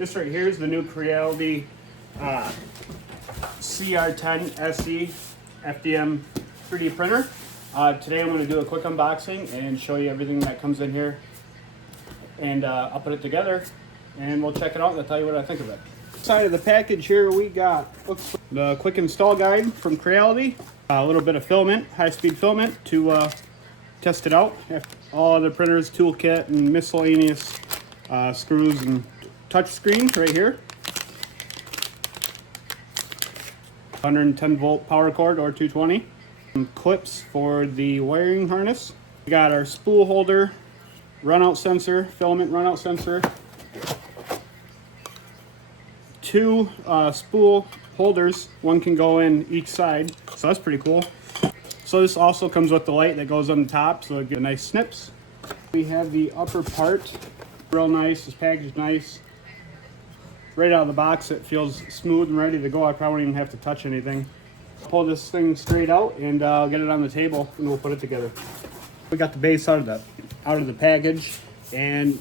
This right here is the new Creality CR10 SE FDM 3D printer. Today I'm going to do a quick unboxing and show you everything that comes in here. And I'll put it together and we'll check it out and I'll tell you what I think of it. Inside of the package here we got the quick install guide from Creality. A little bit of filament, high-speed filament to test it out. All other printers, toolkit, and miscellaneous screws and touch screens right here. 110 volt power cord or 220. Some clips for the wiring harness. We got our spool holder, runout sensor, filament runout sensor. Two spool holders, one can go in each side, so that's pretty cool. So this also comes with the light that goes on the top, so it gives nice snips. We have the upper part, real nice, it's packaged nice. Right out of the box it feels smooth and ready to go. I probably won't even have to touch anything. Pull this thing straight out and get it on the table and we'll put it together. We got the base out of the package, and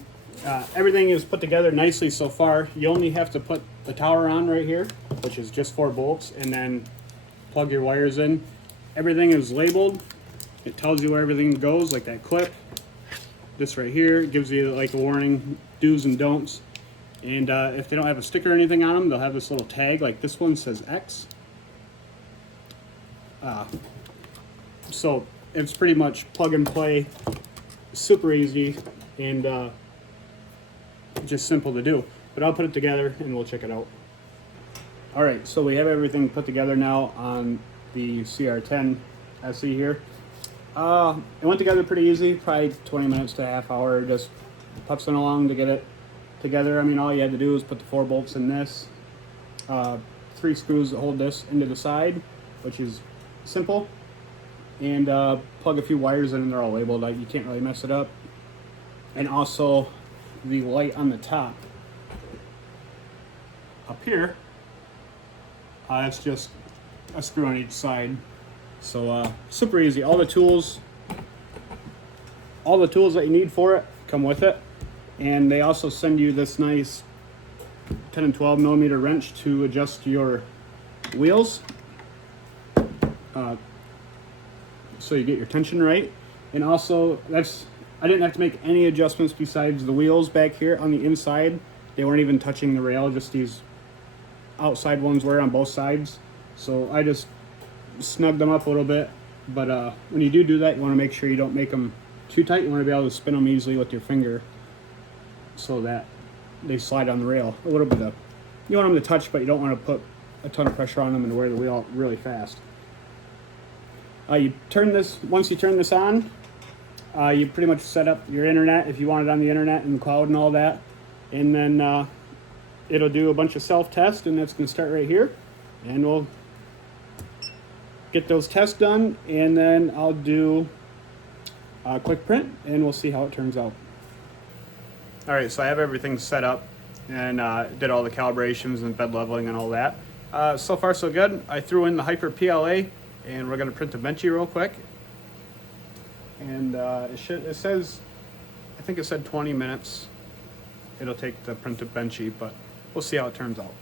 everything is put together nicely so far. You only have to put the tower on right here, which is just 4 bolts, and then plug your wires in. Everything is labeled. It tells you where everything goes, like that clip. This right here gives you like a warning, do's and don'ts. And if they don't have a sticker or anything on them, they'll have this little tag, like this one says X. So it's pretty much plug and play, super easy, and just simple to do. But I'll put it together and we'll check it out. All right, so we have everything put together now on the CR10 SE here. It went together pretty easy, probably 20 minutes to a half hour, just putzing along to get it together. I mean, all you had to do was put the 4 bolts in this, 3 screws that hold this into the side, which is simple, and plug a few wires in and they're all labeled. You can't really mess it up. And also the light on the top up here, that's just a screw on each side. So super easy. All the tools that you need for it come with it, and they also send you this nice 10 and 12 millimeter wrench to adjust your wheels, so you get your tension right. And also I didn't have to make any adjustments besides the wheels back here on the inside. They weren't even touching the rail, just these outside ones were on both sides. So I just snugged them up a little bit. But when you do that, you want to make sure you don't make them too tight. You want to be able to spin them easily with your finger so that they slide on the rail. A little bit of, you want them to touch, but you don't want to put a ton of pressure on them and wear the wheel really fast. Once you turn this on, you pretty much set up your internet if you want it on the internet and the cloud and all that. And then it'll do a bunch of self-tests, and that's going to start right here. And we'll get those tests done, and then I'll do a quick print, and we'll see how it turns out. All right, so I have everything set up and did all the calibrations and bed leveling and all that. So far, so good. I threw in the Hyper PLA, and we're going to print the benchy real quick. And it says, I think it said 20 minutes it'll take to print the benchy, but we'll see how it turns out.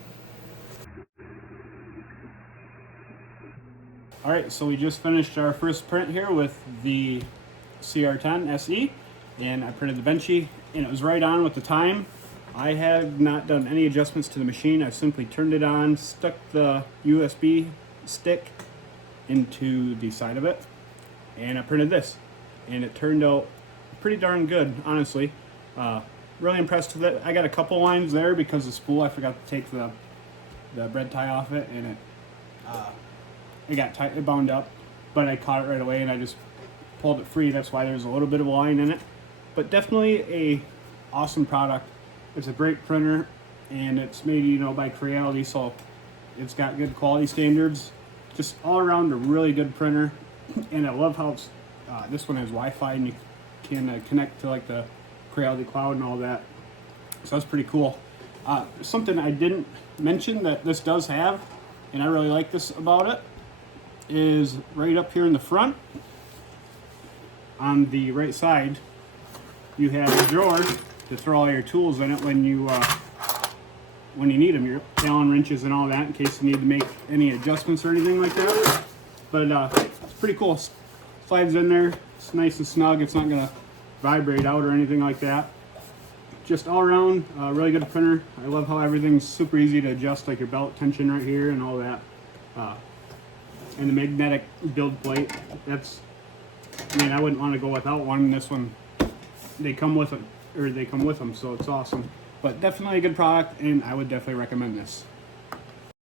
All right, so we just finished our first print here with the CR10 SE, and I printed the benchy, and it was right on with the time. I have not done any adjustments to the machine. I simply turned it on, stuck the USB stick into the side of it, and I printed this. And it turned out pretty darn good, honestly. Really impressed with it. I got a couple lines there because the spool, I forgot to take the bread tie off it, and it got tight, it bound up, but I caught it right away and I just pulled it free. That's why there's a little bit of a line in it. But definitely a awesome product. It's a great printer, and it's made, by Creality, so it's got good quality standards. Just all around a really good printer, and I love how this one has Wi-Fi, and you can connect to like the Creality cloud and all that. So that's pretty cool. Something I didn't mention that this does have, and I really like this about it, is right up here in the front, on the right side, you have a drawer to throw all your tools in it when you when you need them, your Allen wrenches and all that, in case you need to make any adjustments or anything like that. But it's pretty cool. Slides in there. It's nice and snug. It's not gonna vibrate out or anything like that. Just all around, really good printer. I love how everything's super easy to adjust, like your belt tension right here and all that. And the magnetic build plate. That's, I mean, I wouldn't want to go without one. This one, they come with them, so it's awesome. But definitely a good product, and I would definitely recommend this.